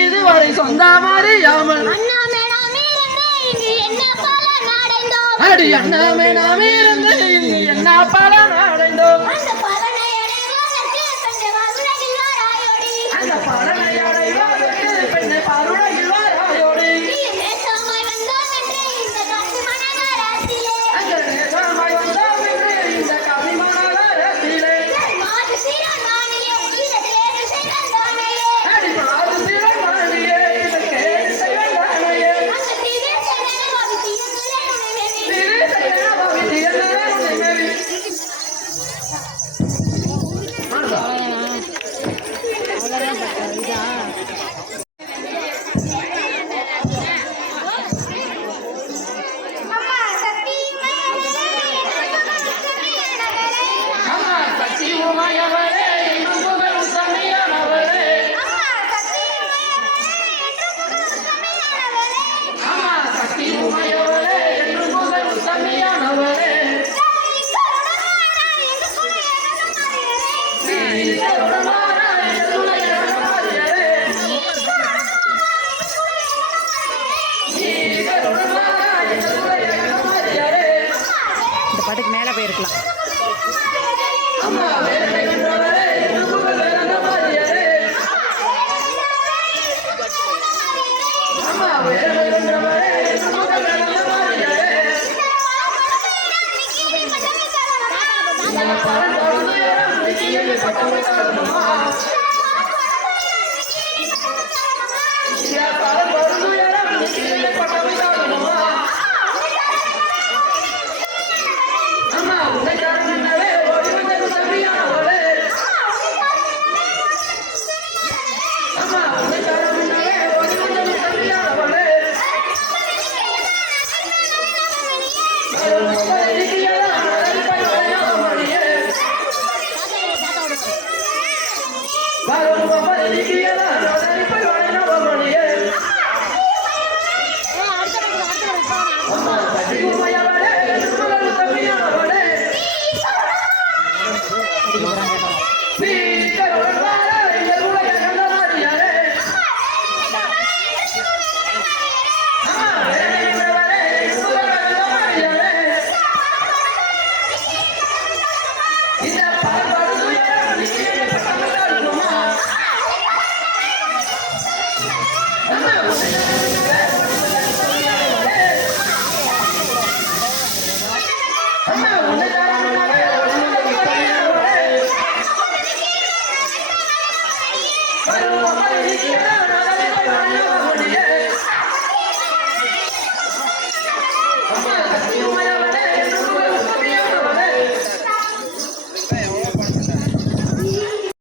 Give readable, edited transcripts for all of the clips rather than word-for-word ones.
இதுவரை சொந்தமறியாமல் அடி அண்ணாமே நாமே இருந்து இங்கு என்ன பலன் அடைந்தோம் அந்த பலனை அடைவதற்கு பெண்ணை பருளையில் வாராயோடி அந்த நேசமாய் வந்தோம் என்று இந்த கவிமணத்திலே Thank you.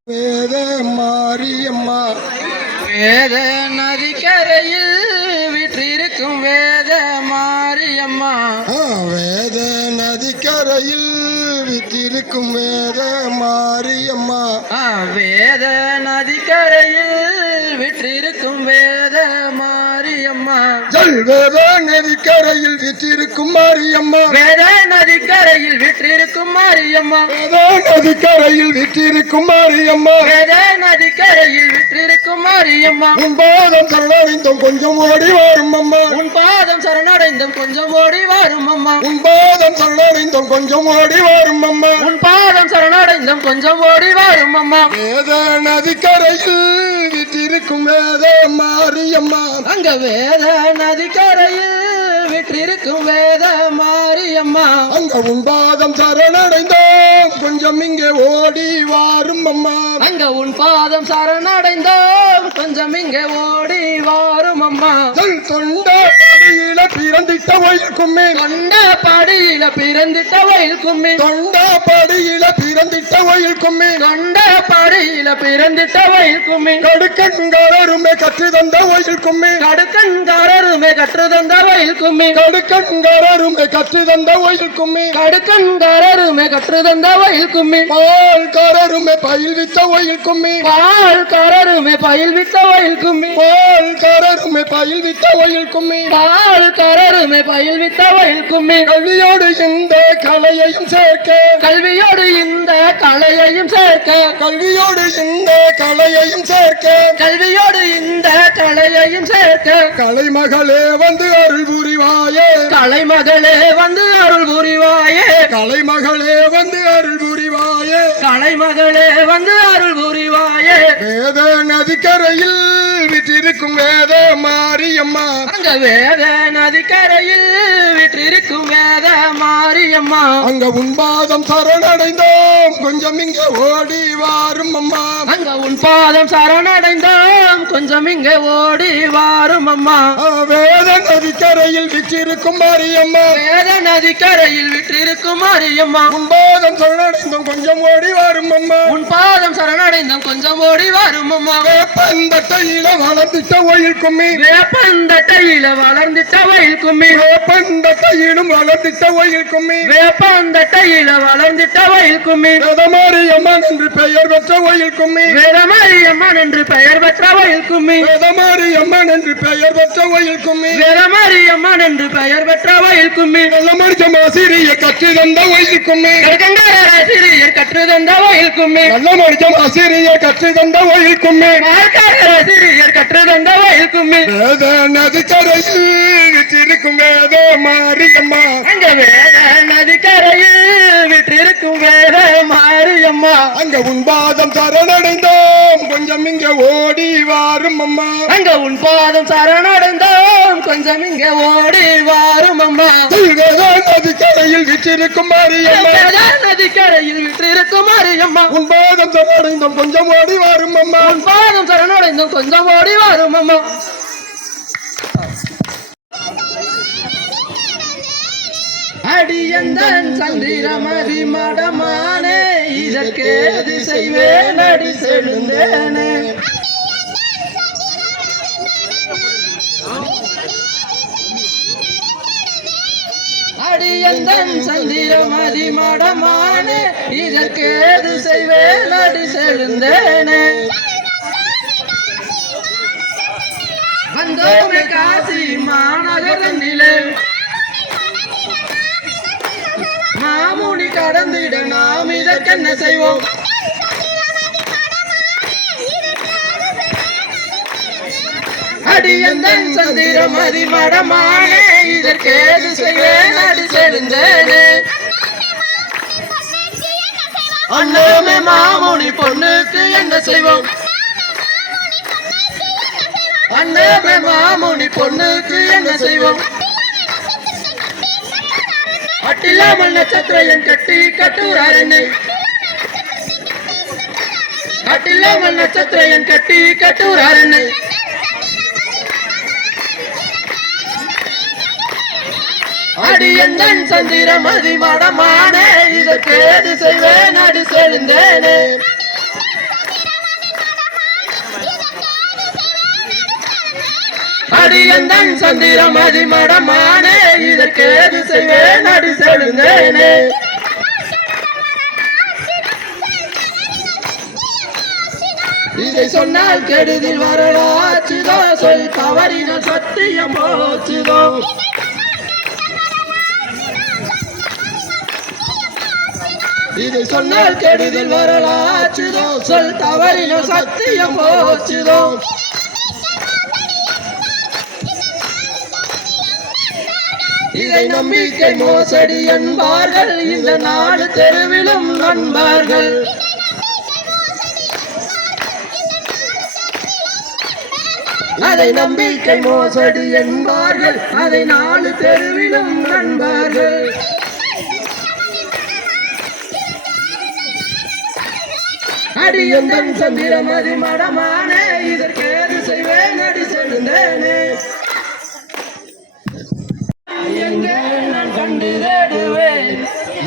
வேத மாரியம்மா வேத நதிக்கரையில் விற்றிருக்கும் வேத மாரியம்மா வேத நதிக்கரையில் விற்றிருக்கும் வேத மாரியம்மா வேத நதிக்கரையில் விற்றிருக்கும் வேத மாரியம்மா வேத நதிக்கரையில் விற்றிருக்கும் மாரியம்மா வேத நதிக்கரையில் விற்றிருக்கும் மாரியம்மா வேத நதிக்கரையில் விற்றிருக்கும் மாரியம்மா வேத நதிக்கரையில் விற்றிருக்கும் மாரியம்மா உன் பாதம் சரணடைந்தோம் கொஞ்சம் ஓடி வரும் அம்மா உன் பாதம் சரணடைந்தோம் கொஞ்சம் ஓடி வரும் அம்மா உன் பாதம் சரணடைந்தோம் கொஞ்சம் ஓடி வரும் அம்மா உன் பாதம் சரணடைந்தோம் கொஞ்சம் ஓடி வரும் அம்மா வேத நதிக்கரையில் விற்றிருக்கும் வேத மாரியம்மா அங்க வேத நதிக்கரையில் விற்றிருக்கும் வேத மாரியம்மா அங்க உன் பாதம் சரணடைந்தோம் கொஞ்சம் இங்கே ஓடி வாரும் அம்மா அங்க உன் பாதம் சரணடைந்தோம் கொஞ்சம் இங்கே ஓடி வாரும் அம்மா தொண்ட படியில பிறந்திட்ட வயல் கும்மி கொண்ட படியில பிறந்திட்ட வயல் கும்மி தொண்ட படியில பிறந்திட்ட வயல் கும்மி கொண்ட படியில பிறந்திட்ட வயல் கும்மி கடுக்கண்காரருமே கற்று தந்த வயல் கும்மி கடுக்கன்காரருமே கற்று தந்த வயல் கும்மி கடுக்கண்காரருமே கற்று தந்த வயல் கும்மி கடுக்கன்காரருமே கற்று தந்த வயல் கும்மி பால்காரருமே பயில்வித்த வயல் கும்மி பால்காரருமே பயில்வித்த வயல் கும்மி பால்காரருமே பயில்வித்த வயல் கும்மி பால்காரருமே பயில்வித்த வயல் கும்மி கல்வியோடு இந்த கலையையும் சேர்க்க கல்வியோடு இந்த கலையையும் சேர்க்க கல்வியோடு இந்த கலையையும் சேர்க்க கல்வியோடு இந்த கலையையும் சேர்க்க கலைமகளே வந்து அருள் புரிவாயே கலைமகளே வந்து அருள் புரிவாயே கலைமகளே வந்து அருள் புரிவாயே கலைமகளே வந்து அருள் புரிவாயே வேத நதிக்கரையில் விற்றிருக்கும் வேத மாரியம்மா அங்க வேத நதிக்கரையில் விற்றிருக்கும் வேத மாரியம்மா அங்க உன் பாதம் சரணடைந்தோம் கொஞ்சம் இங்க ஓடி வாரும் அம்மா அங்க உன் பாதம் சரணடைந்தோம் கொஞ்சம் இங்கே ஓடி வாரும் அம்மா வேத நதிக்கரையில் விற்றிருக்கும் மாரியம்மா வேத நதிக்கரையில் விற்றிருக்கும் மாரியம்மா உன் பாதம் சரணடைந்தோம் கொஞ்சம் ஓடி வாரும் அம்மா உன் பாதம் சரணடைந்தோம் கொஞ்சம் ஓடி வாரும் அம்மா வேப்பந்தட்டையில வளர்ந்திட்ட ஒயில் கும்மி வேப்பந்தட்டையில வளர்ந்திட்ட வயல் கும்மி வேப்பந்தட்டையிலும் வளர்ந்திட்ட ஒயில் கும்மி வேப்பந்தட்டையில வளர்ந்திட்ட வயல் கும்மி வேதமாரியம்மன் என்று பெயர் பெற்ற ஒயில் கும்மி வேதமாரியம்மன் என்று பெயர் பெற்ற வயல் கும்மி வேதமாரியம்மன் என்று பெயர் பெற்ற ஒயில் கும்மி வேதமாரியம்மன் என்று பெயர் பெற்ற வயல் கும்மி நல்லமரிஜம் ஆசிரியர் கற்று தந்த ஒயில் கும்மி ஆசிரியர் கற்று தந்த வயல் கும்மி நல்லமரிஜம் ஆசிரியர் கற்று தந்த ஒயில் கும்மி ஆசிரியர் கற்று தந்த வயல் கும்மி வேத நதிக்கரையில் விற்றிருக்கும் வேத மாரியம்மா அங்க வேத நதிக்கரையில் விற்றிருக்கும் வேத மாரியம்மா அங்க உன் பாதம் சரணடைந்தோம் கொஞ்சம் இங்க ஓடி வாரும் அம்மா அங்க உன் பாதம் சரணடைந்தோம் கொஞ்சம் இங்க ஓடி வாரும் அம்மா வேத நதிக்கரையில் விற்றிருக்கும் மாரியம்மா வேத நதிக்கரையில் விற்றிருக்கும் மாரியம்மா உன் பாதம் சரணடைந்தோம் கொஞ்சம் ஓடி வாரும் அம்மா உன் பாதம் சரணடைந்தோம் கொஞ்சம் ஓடி வாரும் அம்மா அடியந்தன் சந்திரமதி மடமானே இதற்கேது செய்வேன் அடி செழுந்தேனே அடியந்தன் சந்திரமதி மடமானே இதற்கேது செய்வேன் அடி செழுந்தேனே வந்தோமே காசி மாநகரனிலே மாமுனி கடந்திட நாம் இதற்கென்ன செய்வோம் அடியந்தன் சந்திரம் அதிமடமானே இதற்கேது செய்வேன் அடி செழுந்தேனே அண்ணாமே மாமுனி பொண்ணுக்கு என்ன செய்வோம் அண்ணாமே மாமுனி பொண்ணுக்கு என்ன செய்வோம் அட்டில்லாமல் நட்சத்திரம் கட்டி கட்டுறார் என்னை அட்டில்லாமல் நட்சத்திரம் கட்டி கட்டுறார் என்னை அடியந்தன் சந்திரம் அதிமடமானே இதற்கேது செய்வேன் அடி செழுந்தேனே அடியந்தன் சந்திரம் அதிமடமானே இதற்கேது செய்வேன் அடி செழுந்தேனே இதை சொன்னால் கெடுதில் வரலாச்சுதோ சொல் தவறின சத்தியம் போச்சுதோ இதை சொன்னால் கெடுதில் வரலாச்சுதோ சொல் தவறின சத்தியம் போச்சுதோ இதை நம்பிக்கை மோசடி என்பார்கள் இந்த நாடு தெருவிலும் நண்பார்கள் அதை நம்பிக்கை மோசடி என்பார்கள் அதை நாடு தெருவிலும் நண்பார்கள் அடியந்தன் சந்திரம் அதிமடமானே இதற்கேது செய்வேன் அடி செழுந்தேனே எங்கே நான் கண்டு தேடுவேன்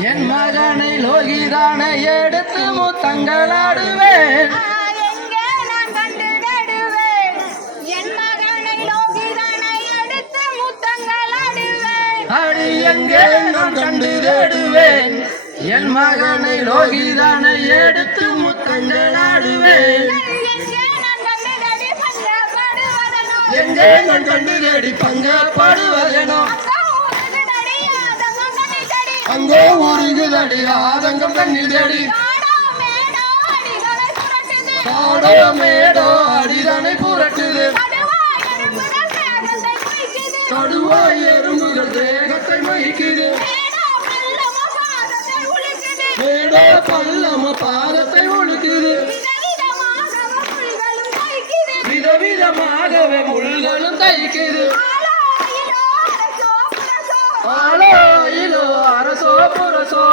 என் மகனை லோகிதானை எடுத்து முத்தங்களாடுவேன் அடி எங்கே நான் கண்டு தேடுவேன் என் மகனை லோகிதானை எடுத்து முத்தங்களாடுவேன் எங்கே நான் கண்டு தேடி பங்கப்படுவதனோ அங்கோ உருகுதடி ஆதங்கம் கண்ணில் தேடி காடோ மேடோ அடிதனை புரட்டுது கடுவாய் எறும்புகள் தேகத்தை மகிக்குது மேடோ பள்ளம பாதத்தை ஒழுக்குது விதவிதமாகவே முள்களும் தைக்குது ஆளோ இலோ அரசோ புரசோ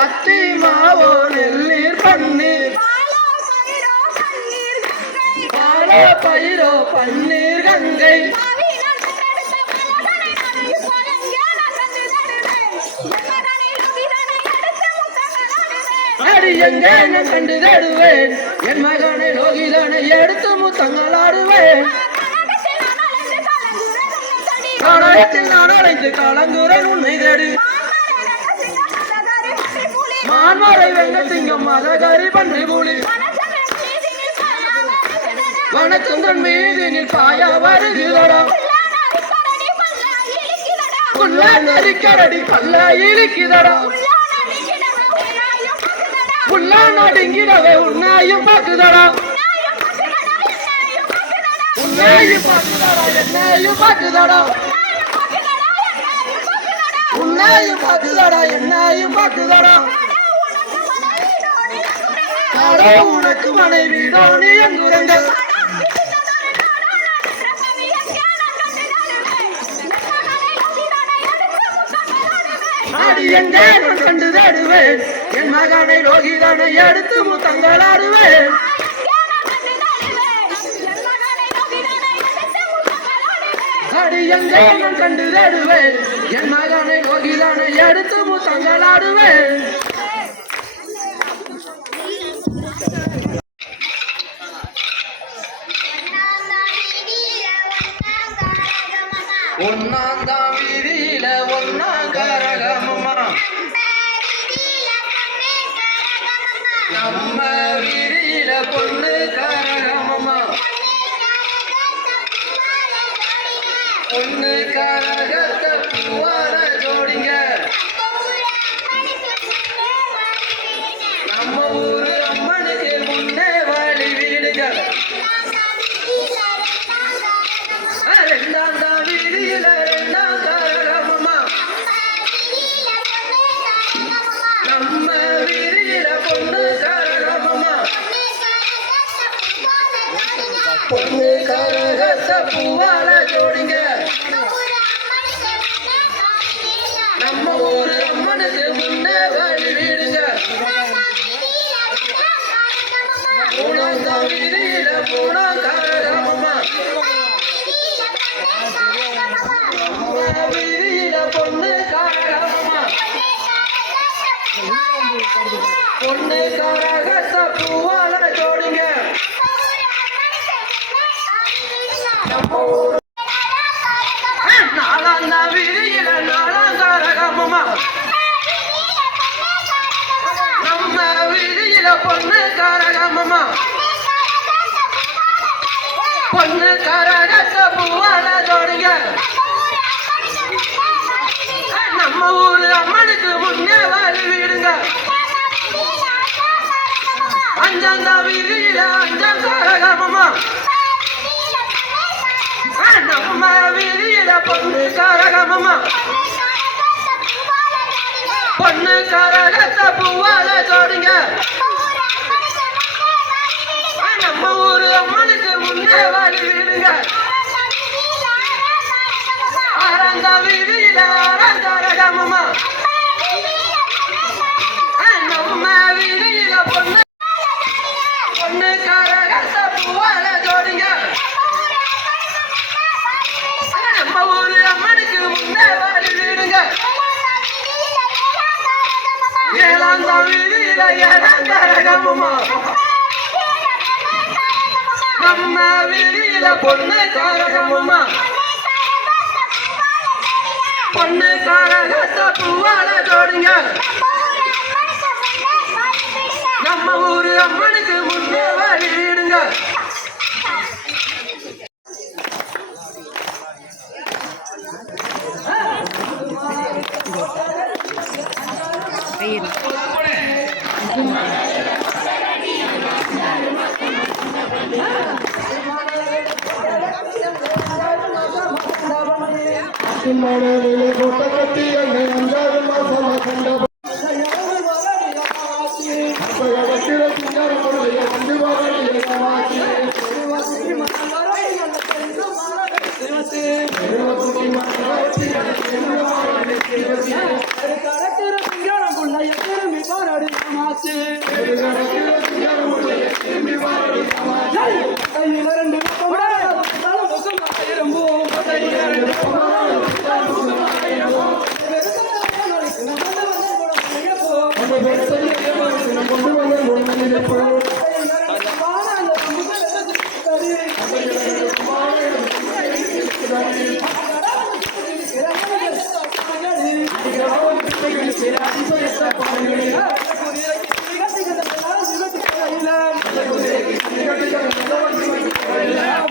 அத்தி மாவோ நெல்லீர் பன்னீர் பாலோ பயிரோ பன்னீர் கங்கை அடி எங்கே நான் கண்டு தேடுவேன் என் மகனை லோகிதனை எடுத்து முத்தங்களாடுவேன் காலத்தில் நான் அடைந்து காலங்குரல் உண்மை தேடி மான்மறை வெங்க சிங்கம் மதகரி பன்றி புலி வனச்சந்திரன் மீதினில் பாயா வருகிறடா குள்ளா நரிக்கரடி பல்ல இழுக்கிறடா உள்ளா நடுங்கிறவே உன்னையும் பார்க்குதடா உன்னையும் பார்க்குதடா என்னையும் பார்க்குதடா உன்னையும் பார்க்குதடா என்னையும் பார்க்குதடா யாரோ உனக்கு மனைவி தோணி எங்குறங்க அடி எங்கே நான் கண்டு தேடுவேன் என் மகனை லோகிதனை எடுத்து முத்தங்களாடுவேன் அடி எங்கே நான் கண்டு தேடுவேன் என் மகனை லோகிதனை எடுத்து முத்தங்களாடுவேன் ஒன்னாந்தாம் வீதியில ஒன்னாங்கரகமம்மா நம்ம வீதியில பொண்ணு கரகமம்மா பொண்ணு கரகத்த பூவால ஜோடிங்க நம்ம ஊரு அம்மனுக்கு முன்னே வழி விடுங்க ரெண்டாம் தான் வீதியில ரெண்டாம் கரகமம்மா நம்ம வீதியில பொண்ணு கரகமம்மா பொண்ணு கரகத்த பூவால ஜோடிங்க நம்ம ஊரு அம்மனுக்கு முன்னே வழி விடுங்க மூணாம் தான் வீதியில மூணாம் கரகமம்மா வீதியில பொண்ணு கரகமம்மா பொண்ணு கரகத்த பூவால ஜோடிங்க நாலாம் தான் வீதியில நாலாம் கரகமம்மா நம்ம வீதியில பொண்ணு கரகமம்மா பொண்ணு கரகத்த பூவால ஜோடிங்க நம்ம ஊரு அம்மனுக்கு முன்னே வழி விடுங்க அஞ்சாம் தான் வீதியில அஞ்சாம் கரகமம்மா நம்ம வீதியில பொண்ணு கரகமம்மா பொண்ணு கரகத்த பூவால ஜோடிங்க நம்ம ஊரு அம்மனுக்கு முன்னே வழி விடுங்க ஆறாந்த வீதியில ஆறாம் கரகமம்மா நம்ம வீதியில பொண்ணு பொண்ணு கரகத்த பூவால ஜோடிங்க நம்ம ஊரு அம்மனுக்கு முன்னே வழி விடுங்க ஏழாம் தான் வீதியில ஏழாம் கரகமம்மா நம்ம வீதியில பொண்ணு கரகமம்மா பொண்ணு கரகத்த பூவால ஜோடிங்க நம்ம ஊரு அம்மனுக்கு முன்னே வழி விடுங்க கோட்டை கட்டி என்னை 5 மாசம் கண்ட வந்து Thank you.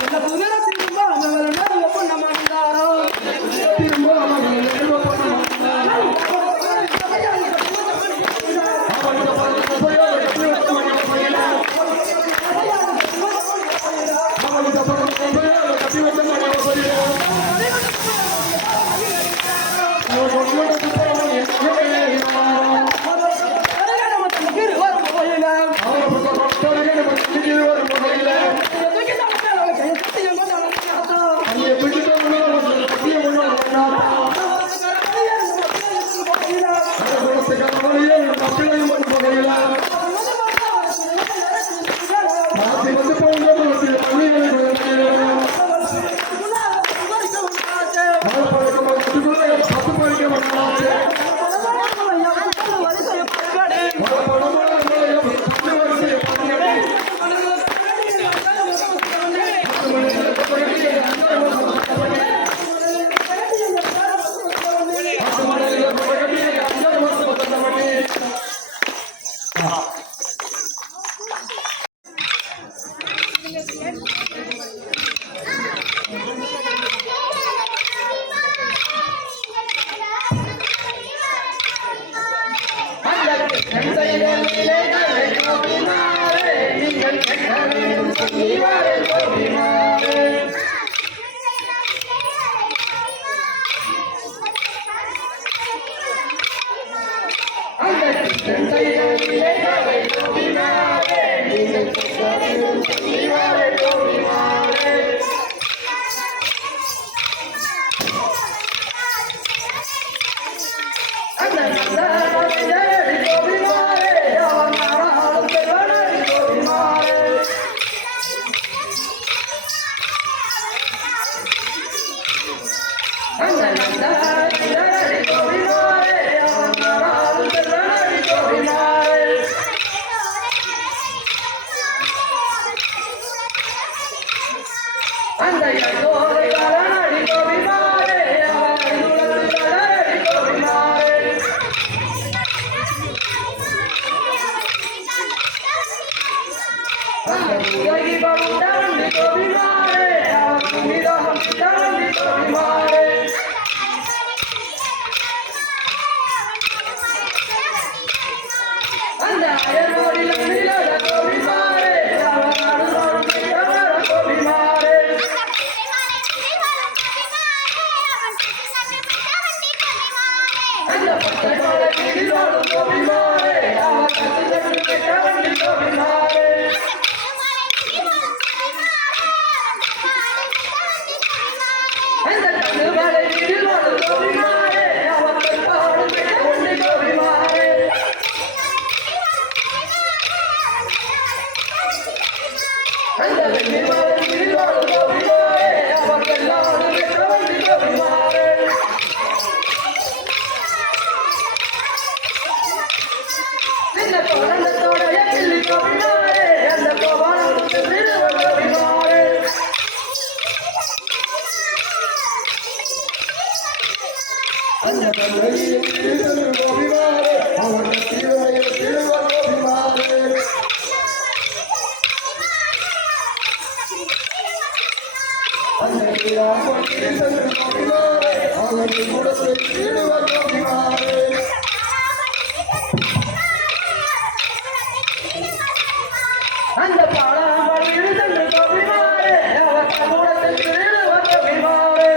அந்த பாலாமல் இழுதன்று கோபிமாரே அவர் கூடத்தில் திருடுவர் கோபிமாரே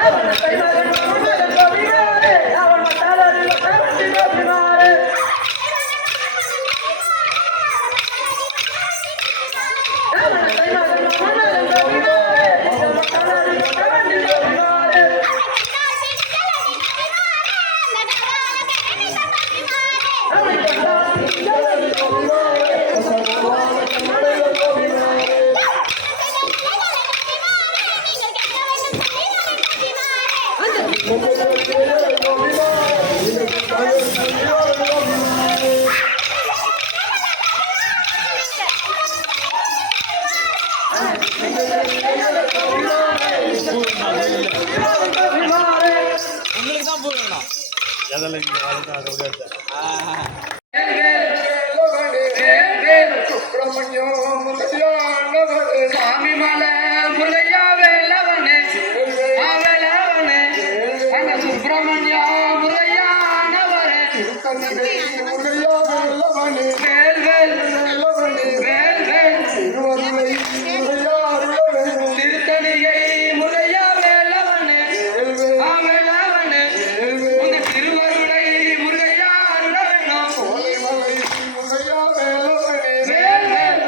அவன் கைமகன் மகன் கோபிமாரே அவன் மட்டாளரில் கவர்ச்சி கோபிமாரே அவன் கைமகன் மகன் கோபிமாரே அவன் மட்டாளரில் கவர்ச்சி கோபிமாரே சாமி மலை முருகையா வேலவனே வேலவனே அங்க சுப்பிரமணியா முருகையானவரே வேல் வேல் வேல் வேல் திருத்தணிகை முருகையா வேலவனே வேலவனே உங்க திருவருளை முருகையா அருளவேணும் வேல் வேல்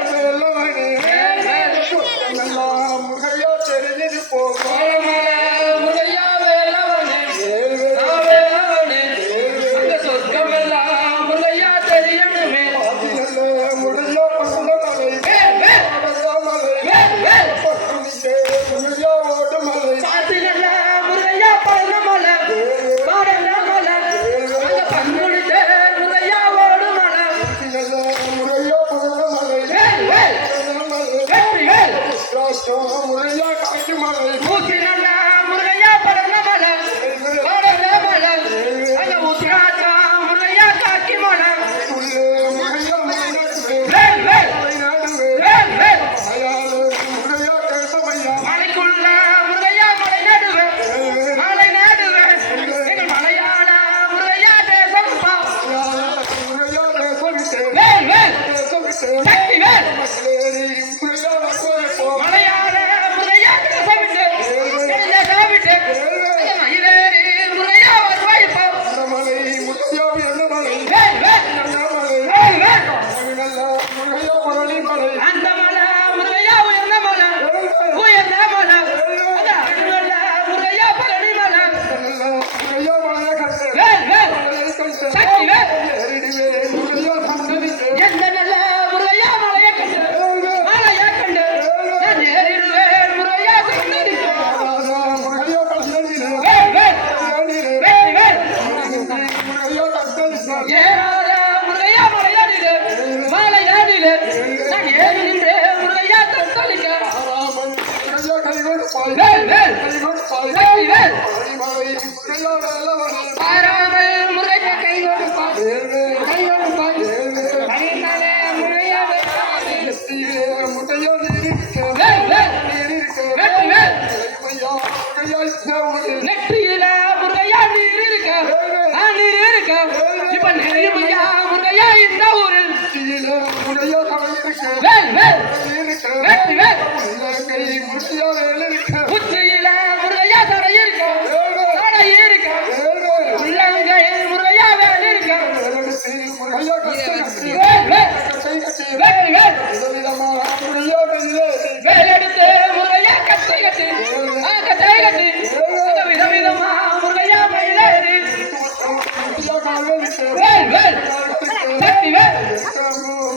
கோலமலை முருகையா வேலவனே வேலவனே அங்க சொர்க்கமெல்லாம் முருகையா தெரியணுமே சாத்திரல்ல முருகையா பழனமலை பாடலமலை அங்க பங்குடித்த முருகையா ஓடுமலை வேல் வேல் வெற்றி வேல் ஊசி நல்ல முருகையா பழனமலை பாடலமலை அங்க உத்ராட்சா முருகையா காக்கி மலை வேல் வேல் வேல் வேல் மலைக்குள்ள முருகையா மலை நடுவே மலை நடுவே எங்கள் மலையாள முருகையா தேசப்பா வேல் வேல் சக்தி வேல் மலையாள முருகையா தேசமிட்டு தேசமிட்டு மயிலேறி முருகையா வருவாய்ப்பா வேல் வேல் வேல் வேல் அந்த மலை முருகையா உயர்ந்த மலை உயர்ந்த மலை அந்த அடுவல்ல முருகையா பழனி மலை வேல் வேல் சக்தி வேல் எந்த நல்ல முருகையா மலையை கண்டு நான் ஏறிடுவேன் முருகையா வேல் வேல் வேல் வேல் ஏறாத முருகையா மலையாடிலே மாலை நாடிலே நான் ஏறி நின்றே முருகையா தத்தளிக்க வேல் வேல் சக்தி வேல் பாராமல் முருகையா கை கொடுப்பான் நெறிமையா முருகையா இந்த ஊரில் கீழே முறையா தலையிருக்க வேல் வேல் இருக்க வெற்றி வேல் கை முறையா இருக்க உச்சியில முருகையா தடை இருக்க தடை இருக்க உள்ளங்கை முருகையா வேல் இருக்க முறையா கட்டி வேல் வேல் கட்டை கட்டி வெற்றி வேல் விதவிதமாக முறையா கையிலே வேல் எடுத்து முருகையா கட்டை கட்டி கட்டை கட்டி விதவிதமா முருகையா மயிலேறி முறையா காலில் வேல் வேல் வெற்றி வேல்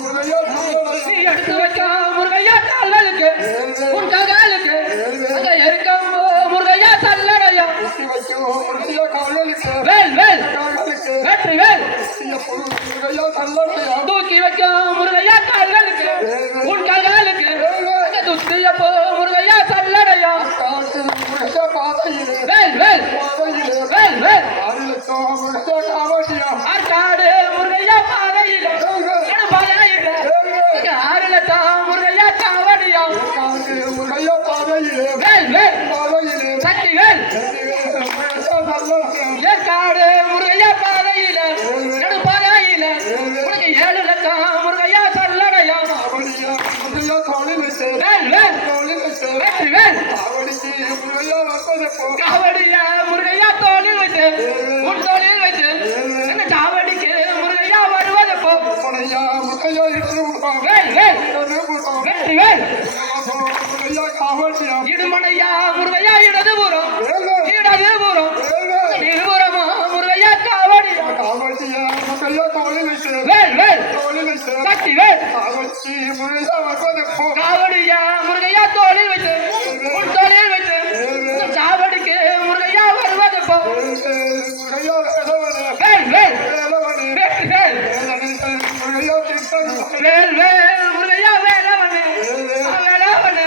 முறையா நீ எடுத்து வச்ச முருகையா கால்களுக்கு உன் காலுக்கு அங்க இருக்கும் முருகையா தள்ளடையா முறையா காலில் வேல் வேல் வெற்றி வேல் முறையா தள்ளடையா தூக்கி வைக்கும் முருகையா கால்களுக்கு உன் காலுக்கு அங்க துத்திய போ முருகையா தள்ளடையா காட்டு முறையா பாதையிலே வேல் வேல் பாதையிலே வேல் வேல் அருளத்தோ முறையா காவடியா ஆற்காடு முருகையா பாதையில பாதையில ஆறுலத்தா முருகையா காவடியா காட்டு முறையா பாதையிலே வேல் வேல் பாதையிலே சக்தி வேல் முறையா தள்ளடையா ஏற்காடு முருகையா பாதையில பாதையில உனக்கு 7 லட்சம் முருகையா தள்ளடையா அவடியா முறையா தோளிலிட்டு வேல் வேல் தோளிலிட்டு வெற்றி வேல் அவடிக்கு முறையா வந்ததப்போ காவடியா முருகையா தோளில் வைத்து உன் தோளில் வைத்து என்ன காவடிக்கு முருகையா வருவதப்போ முறையா முறையா இட்டு வேல் வேல் வெற்றி வேல் முறையா காவடியா இடுமனையா முருகையா இடதுபுறம் இடதுபுறம் இருபுறமா முருகையா காவடியா காவடியா முறையா தோளிலிட்டு வேல் வேல் தோளிலிட்டு சக்தி வேல் காவடிக்கு முறையா வந்ததப்போ காவடியா முருகையா தோளில் வைத்து உன் தோளில் வைத்து இந்த காவடிக்கு முருகையா வருவதப்போ முறையா வேலவனே வேல் வேல் வேலவனே வெற்றி வேல் முறையா திட்டம் வேல் வேல் முருகையா வேலவனே வேலவனே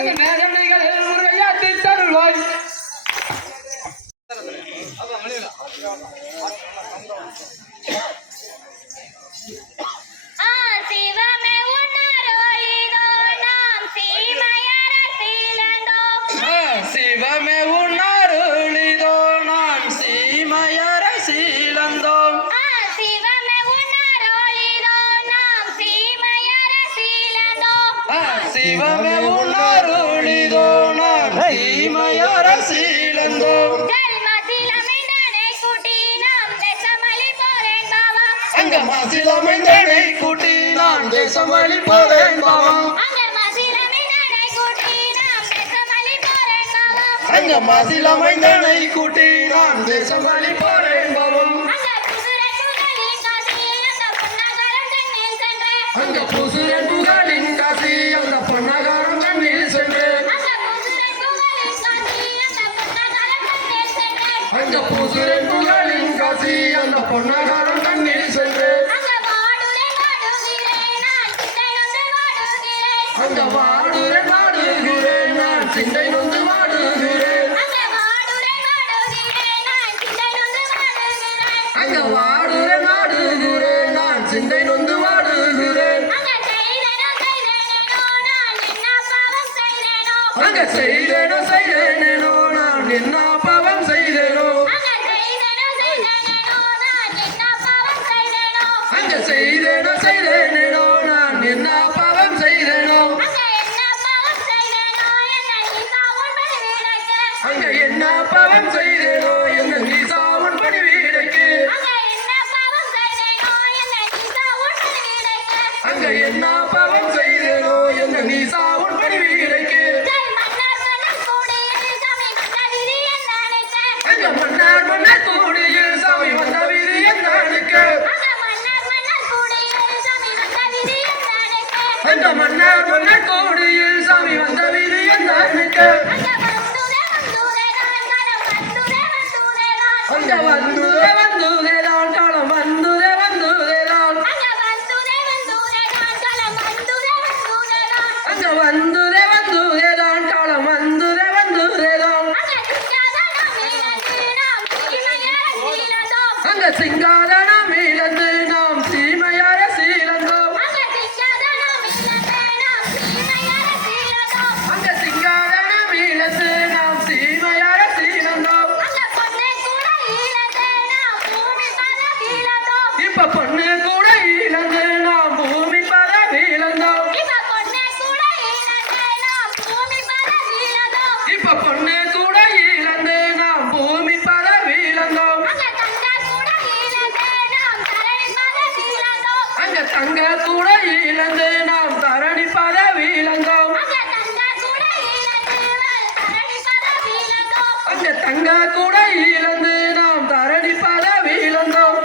அந்த மேதனைகள் முருகையா திட்டருள்வாய் சிவமே உன்னருளிதோ நாம் சீமையரசிலந்தோ சிவமே உன்னருளிதோ நான் சீமையர சீலந்தோம் சிவமே உன்னருளிதோ நாம் சீமையரசிலந்தோ சிவமே உன்னருளிதோ நான் சீமையர சீலந்தோம் ஜல்மதிலமிந்தனை கூட்டி நாம் தேசமளி போரேன் பாவா அங்க மாசிலமைந்தனை கூட்டி நான் தேசமளி போறேன் பாவம் அங்கமதிலமிந்தனை கூட்டி நாம் தேசமளி போரேன் பாவா அங்க மாசிலமைந்தனை கூட்டி நான் தேசமளி போறேன் பாவம் அங்க குதிரை குடலின் காசி அந்த புன்னகரம் தன்னில் சென்று அங்க புசுரன் புகழின் காசி அந்த பொன்னகாரம் தண்ணீர் சென்று அங்க புசுரன் புகழின் காசி அந்த பொன்னகாரம் தண்ணீர் சென்று அங்க வாடுறேன் வாடுகிறேன் நான் சிந்தை நொந்து வாடுகிறேன் அங்க வாடுறேன் வாடுகிறேன் நான் சிந்தை நொந்து வாடுகிறேன் அங்க செய்தேனோ செய்தேனோ நான் என்ன பாவம் செய்தேனோ அங்க செய்தேனோ செய்தேனோ நான் என்ன பாவம் செய்தேனோ அங்க என்ன பாவம் செய்தேனோ என்ன நீசாவன் படி வீடைக்கு அங்க என்ன பாவம் செய்தேனோ என்ன நீசாவன் படி வீடைக்கு அங்க மன்னார் மன்னர் கூடியில் சாமி வந்த விதி என்னனுக்கு அங்க மன்னார் மன்னர் கூடியில் சாமி வந்த விதி என்னனுக்கு அங்க வந்துதே வந்துதே தான் காலம் வந்துதே வந்துதே தான் அங்க வந்துதே வந்துதே தான் காலம் வந்துதே வந்துதே தான் அங்க சிங்காதனம் இழந்து நாம் சீமையார சீலந்தோம் அங்க சிங்காதனம் இழந்து நாம் சீமையார சீலந்தோம் இப்ப பொண்ணு கூட இழந்து நாம் பூமி பதவி இழந்தோம் இப்ப பொண்ணு கூட இழந்து நாம் பூமி பதவி இழந்தோம் இப்ப பொண்ணு கூட இழந்து நாம் பூமி பதவி இழந்தோம் அங்க தங்க கூட இழந்து நாம் தரணி பதவி இழந்தோம் அங்க தங்க கூட இழந்து நாம் தரணி பதவி இழந்தோம்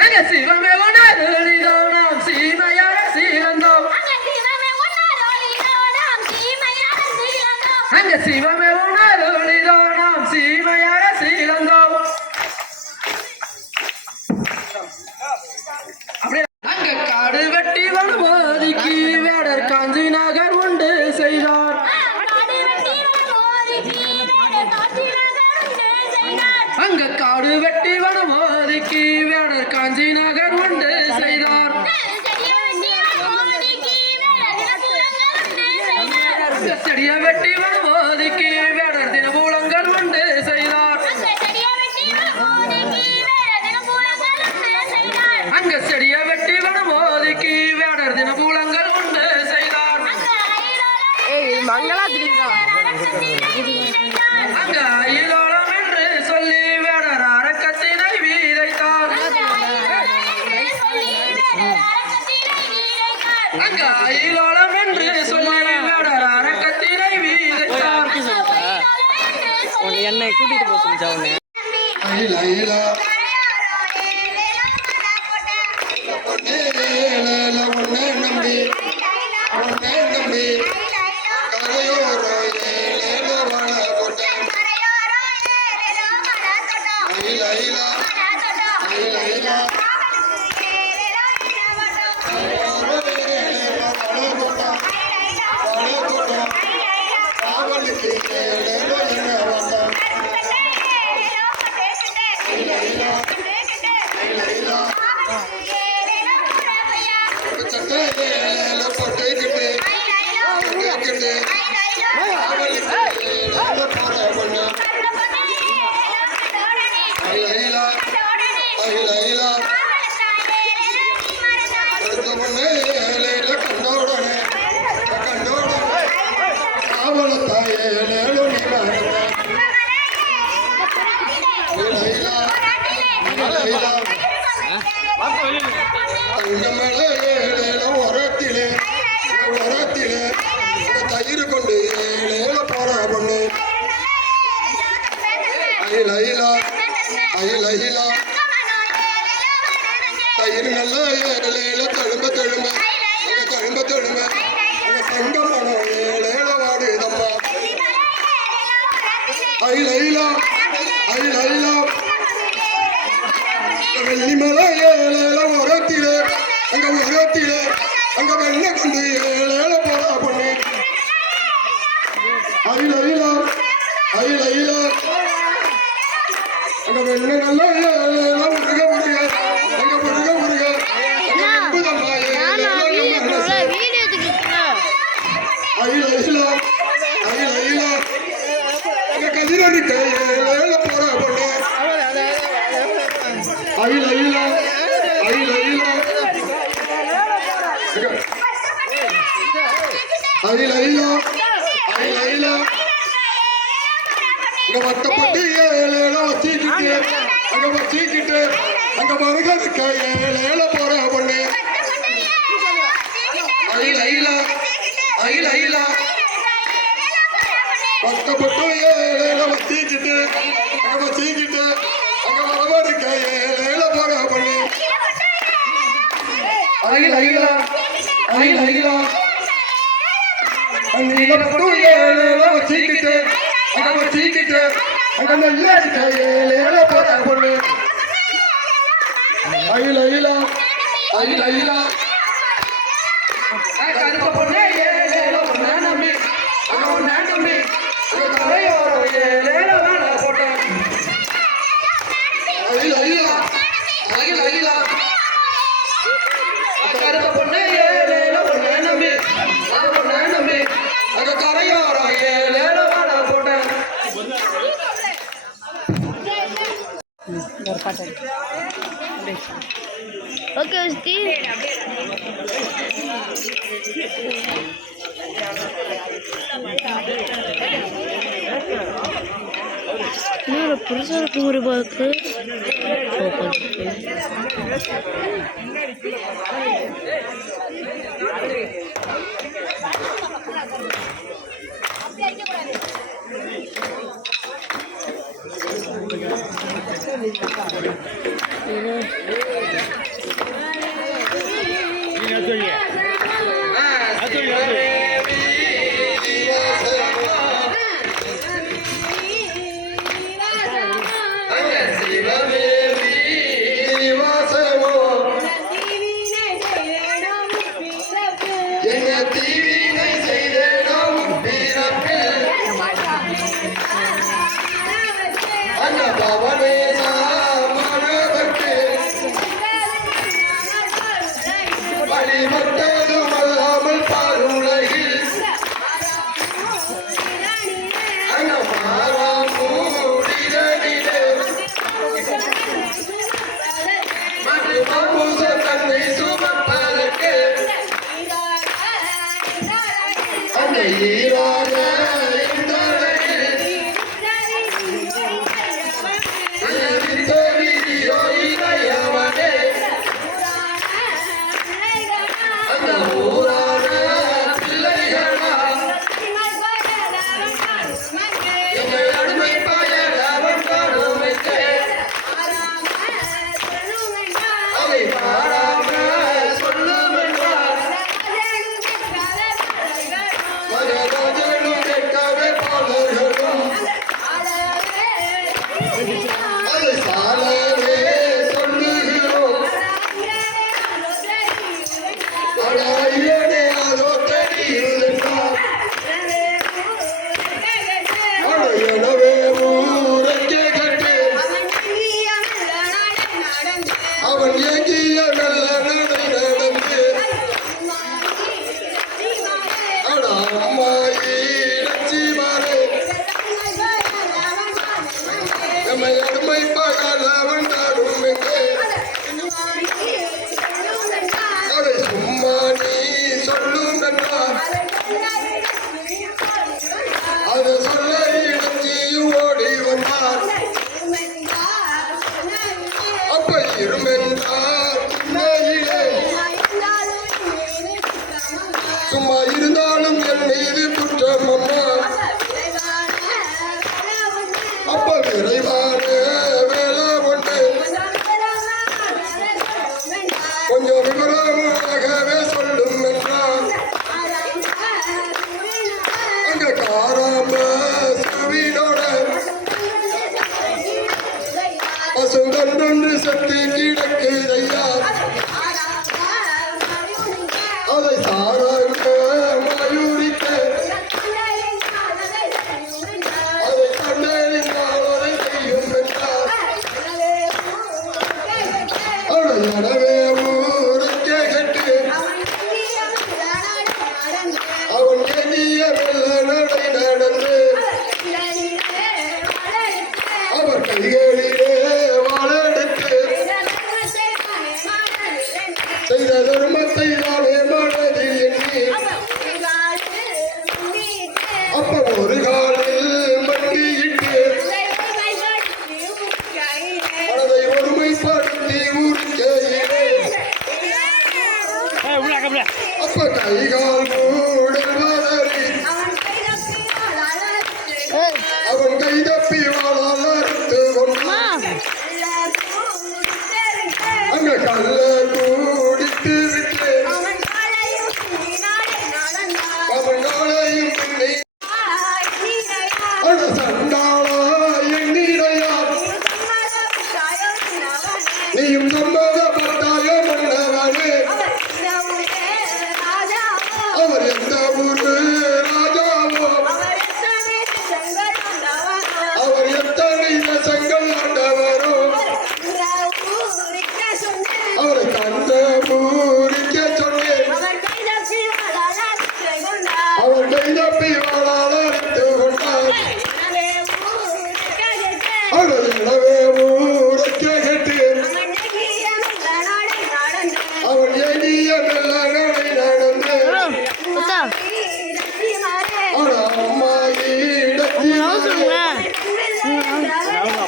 அங்க சிவமே உணர்ந்தோ நாம் சீமையார சீலந்தோம் அங்க சிவமே உணர்ந்தோ நாம் சீமையார சீலந்தோம் அப்படியே அங்க காடு வெட்டி வனவாதிக்கு வேடர் காஞ்சி நகர் உண்டு செய்தார் அங்க காடு வெட்டி வனவாதிக்கு வேடர் காஞ்சி நகர் உண்டு செய்தார் செடிய வெட்டி வனவாதிக்கு வேடர் தினமூலங்கள் உண்டு செய்தார் அங்க செடிய வெட்டி வனவாதிக்கு வேடர் தினமூலங்கள் உண்டு செய்தார் அங்க அயிலோளம் என்று சொல்லி வேடர் அரக்கத்தினை வீதைத்தார் அங்க அயிலோளம் என்று சொல்லி வேடர் அரக்கத்தினை வீதைத்தார் என்னை கூட்டிட்டு போக சொல்லிச்சா உன்னை அயில அயில ஏலேல உன்னை நம்பி கரையோரோ ஏலேல வாழ போட்டேன் அயில அயில அயில அயில காவலுக்கு ஏலேல என்ன வந்தான் சட்டையில போட்டுக்கிட்டு காவலுக்கு ஏலேல போற பொண்ணு அயில அயில அயில அடுத்த பொண்ணு ஏலேல கண்டோடனே காவலத்தாய் ஏலேல நீ மறந்த அயில அயில தங்கமேல ஏழேல உரத்திலே தயிர் கொண்டு ஏழேல போற பொண்ணு அயில அயில அயில அயில தயிர் நல்லா ஏழேல தழும்ப அங்க தங்க மனம் ஏழேல வாடுதம்மா அயில அயில அயில அயில வெள்ளிமலை ஏழேல உரத்திலே அங்க வெண்ண கொண்டு ஏழேல போற பொண்ணு அயில அயில அயில அயில அங்க வெண்ண நல்லா ஏழேல முருக அங்க நம்புதம்மா ஏழேல அயில அயில அயில அயில அங்க கதிரடிக்க ஏழேல போற பொண்ணு அயில அயில அயில அயில அயில அயில அயில அயில அங்க வட்டப்பட்டு ஏழேல வச்சுக்கிட்டு அங்க மருகனுக்க ஏழேல போற பொண்ணு அயில அயில அயில அயில வட்டப்பட்டு ஏழேல வச்சுக்கிட்டு அங்க மரபனுக்க ஏழேல போற பொண்ணு அயில அயில அயில அயில நீலப்பட்டு ஏழேல வச்சுக்கிட்டு அங்க நல்ல ஏழேல போற பொண்ணு அயில அயில அயில அயில கருப்ப பொண்ணு ஏழேல ஒன்ன நம்பி அங்க கரையோரம் ஏழேல வாழ போட்டேன் அயில அயில அயில அயில கருப்ப பொண்ணு ஏழேல ஒன்ன நம்பி அங்க கரையோரம் ஏழேல வாழ போட்டேன் ஓகே வஸ்தி புதுசாக இருக்கும் ஒரு பாக்கு சும்மா இருந்தாலும் என் மீது குற்றம் அம்மா. அப்ப விரைவான வேலை ஒன்று கொஞ்சம் விவரமாகவே சொல்லும் என்றார். அங்க காராம சுவினோட பசுங்கொன்று சக்தி கிடக்குதையா. அதை சாராங்க மயூரிக்க அதை கண்டறிந்தால் அதை செய்யும் என்றார். எனவே ஊருக்கே கட்டு அவன் எண்ணிய வெள்ள நடை நடந்து அவர் கைகளிலே வாழெடுத்து செய்த தர்மத்தை நானே மனதில் எண்ணி அப்ப ஒரு காலில் மண்டியிட்டு மனதை ஒருமைப்படுத்தி ஊருக்கையிலே அப்ப கைகால் மூடுவதறி அவன் கை தப்பி வாழால் அறுத்து கொண்டான்.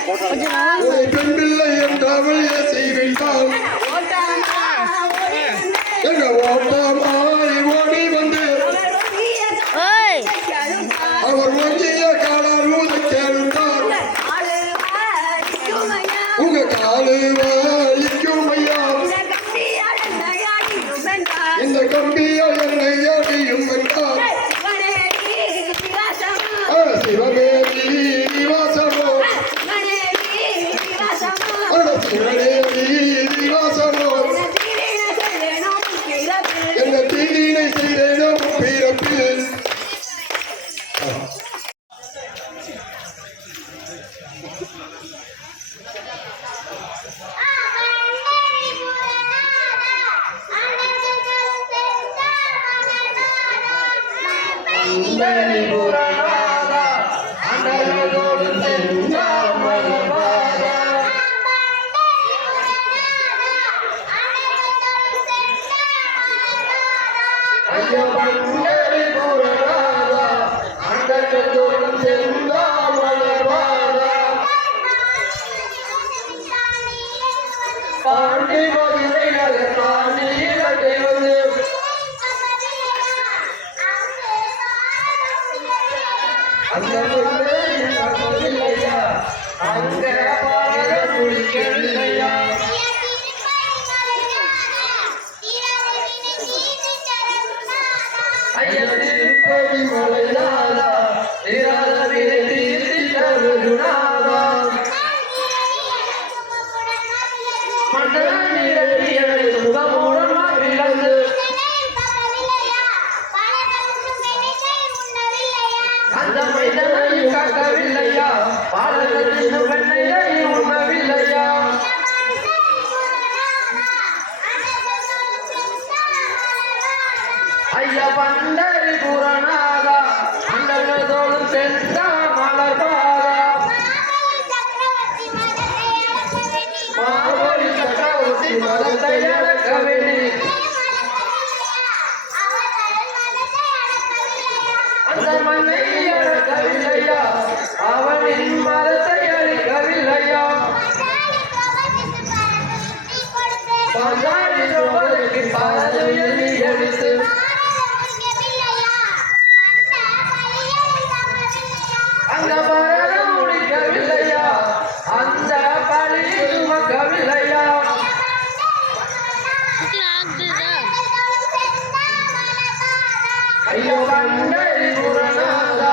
உன்னை பெண் பிள்ளை என்றாமல் செய்விட்டால் எங்க ஓட்டமாய் ஓடி வந்து அவர் ஒன்றிய காலால் ஊத கேளுந்தார் உங்க காலு வலிக்கும் ஐயா இந்த கம்பியால் என்னை அடியும் என்றார் சிவமேரி நிவாசமோ சிவனேரி நிவாசமோ என்ன தீவினை செய்தேனோ பிறப்பில் ஐயா பண்டரி புறநாதா அண்டலதோடு சென்றா மலர்பாதா மாவரி சக்கரவர்த்தி மதத்தை அடக்கவில்லை அந்த மண்ணை அடக்கவில்லையா அவனின் மதத்தை அழிக்கவில்லையா பஞ்சாடி ரோதற்கு பாதையில் எடுத்து அந்த மரணம் முடிக்கவில்லையா அந்த பழி சுமக்கவில்லையா ஐயோ பண்டரி புறநாதா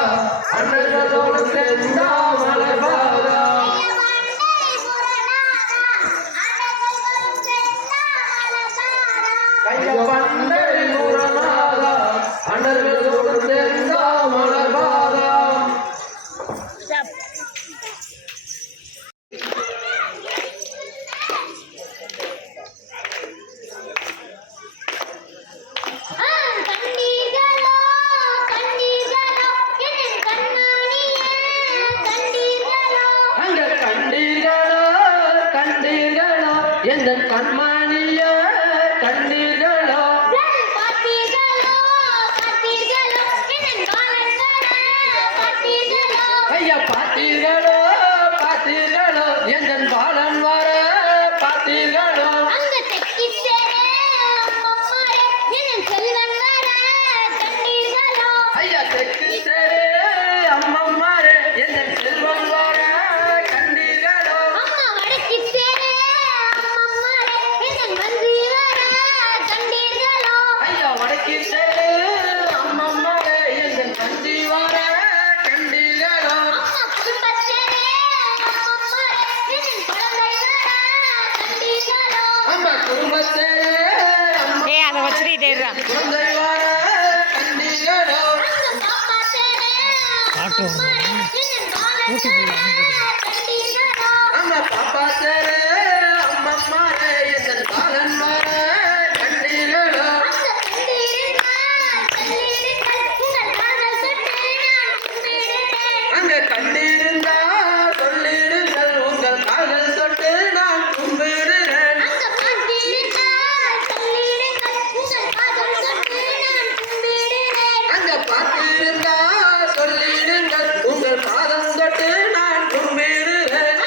அண்ணனோடு சென்றா மலர்பாதா ஐயோ பண்டரி புறநாதா அண்ணனோடு சென்றா மலர்பாதா எந்த கண்மணிய கண்டீர்களோ ஐயா பார்த்தீர்களோ பார்த்தீர்களோ எந்த பாலன் வர பார்த்தீர்களோ ஐயா தெற்கு சேரே அம்மம்மாரே எந்த செல்வன் வர கண்டீர்களோ ஐயா வடக்கு சேரே அம்மம்மாரே எந்த நந்தி வர கண்டீர்களோ அம்மா குடும்பத்தேரே அதை வச்சுட்டே குழந்தை வர கண்டீர்களோ அம்மா பாப்பா சேரே அம்மம்மாரே எந்த பாலன் வர கண்டீர்களோ அங்க கண்டிருந்தா சொல்லிடுங்கள் உங்கள் காதல் தொட்டு நான் கும்பிடுறேன் அங்க பார்த்திருந்தா சொல்லிடுங்கள் உங்கள் பாதம் தொட்டு நான் கும்பிடுறேன்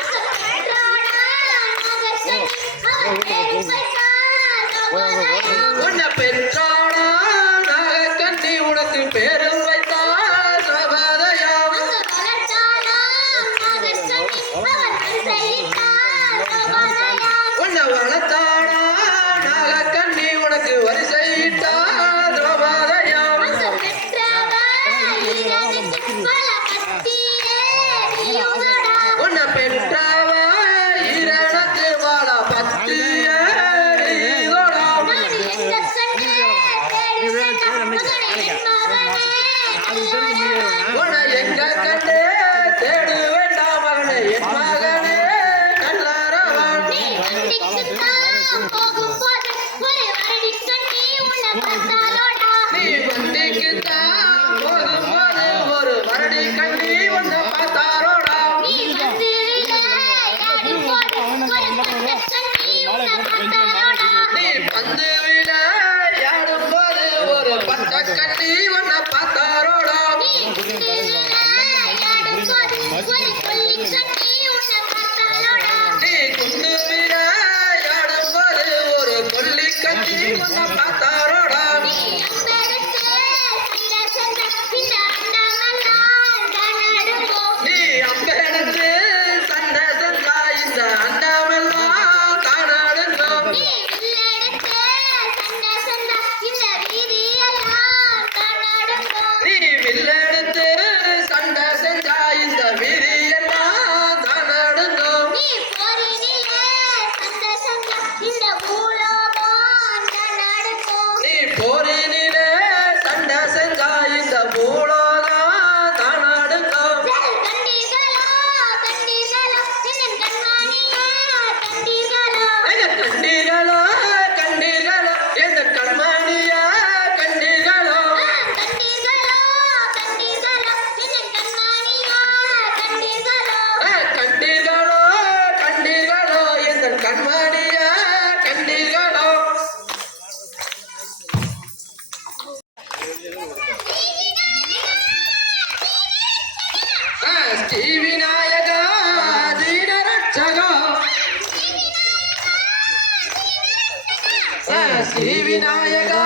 ஸ்ரீ விநாயகா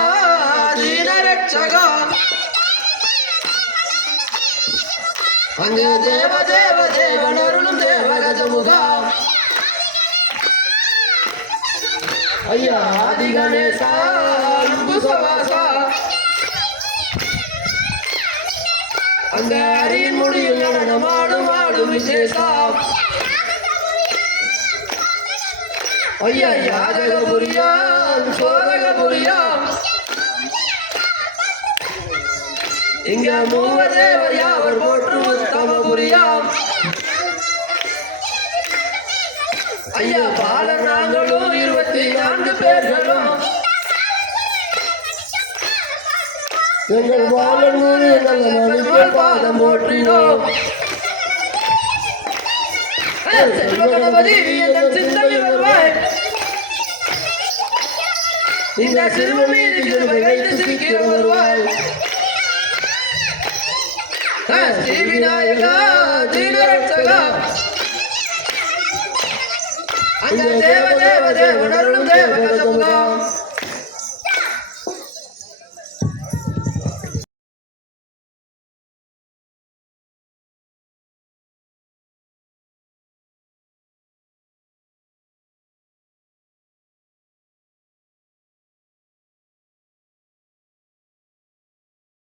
தீனரட்சகா அங்க தேவ தேவ தேவனருளும் தேவகஜமுகா ஐயா ஆதி கணேசா அன்பு சவாசா அங்க அரியின் முடியில் நடனமாடும் ஆடும் விசேஷா ஐயா யாதகபுரியாம் சோதகபுரியாம் இங்க மூவதேவர் யாவர் போற்றும் உத்தமபுரியாம் ஐயா பாலர் நாங்களும் 24 பேர்களும் எங்கள் பாலன் பெருமாள் பாதம் போற்றினோம் செல்வ கணபதி எங்கள் சிந்தையில் வருவாய் இந்த சிறுவன் மீது கிருபை வைத்து சிரிக்கிற வருவாய் ஸ்ரீ விநாயகா தீனரட்சகா அங்க தேவ தேவ தேவனருளும் தேவகஜமுகா